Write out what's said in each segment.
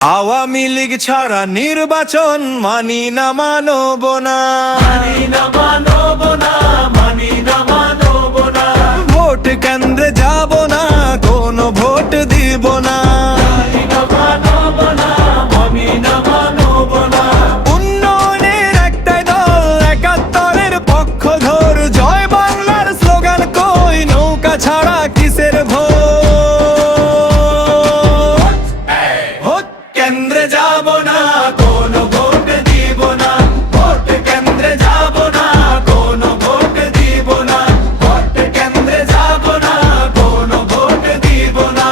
আওয়ামী লীগ ছাড়া নির্বাচন মানি না, মানব না, মানি না, মানব না, মানি না, মানব না। ভোট কেন্দ্রে যাব না, কোনো ভোট দিব না, মানি না, মানব না, মানি না, মানব না। উন্নয়নের একটাই দল, ৭১-এর পক্ষধর, জয় বাংলার স্লোগান কই, নৌকা ছাড়া কিসের ভোট? ভোট কেন্দ্রে যাব না, কোনো ভোট দিব না, ভোট কেন্দ্রে যাব না, কোনো ভোট দিব না, ভোট কেন্দ্রে যাব না, কোনো ভোট দিব না।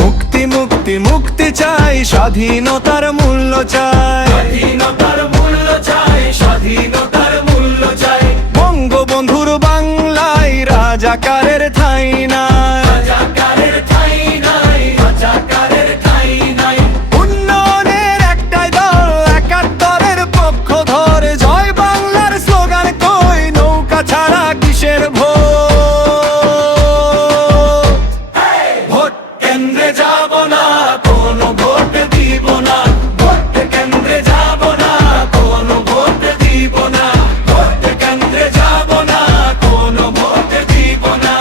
মুক্তি মুক্তি মুক্তি চাই, স্বাধীনতার মূল্য চাই, স্বাধীনতার মূল্য চাই, স্বাধীনতার মূল্য চাই। বঙ্গবন্ধুর বাংলায় রাজাকারের ঠাঁই নাই, রাজাকারের ঠাঁই নাই, রাজাকারের ঠাঁই নাই। উন্নয়নের একটাই দল, ৭১-এর পক্ষধর, জয় বাংলার স্লোগান কই, নৌকা ছাড়া কিসের ভোট? ভোট কেন্দ্রে যাব না, কোনো ভোট দিব না, ভোট কেন্দ্রে যাব না, কোনো ভোট দিব না, ভোট কেন্দ্রে যাব না, কোনো ভোট দিব না।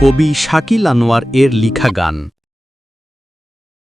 কবি শাকিল আনোয়ার এর লিখা গান।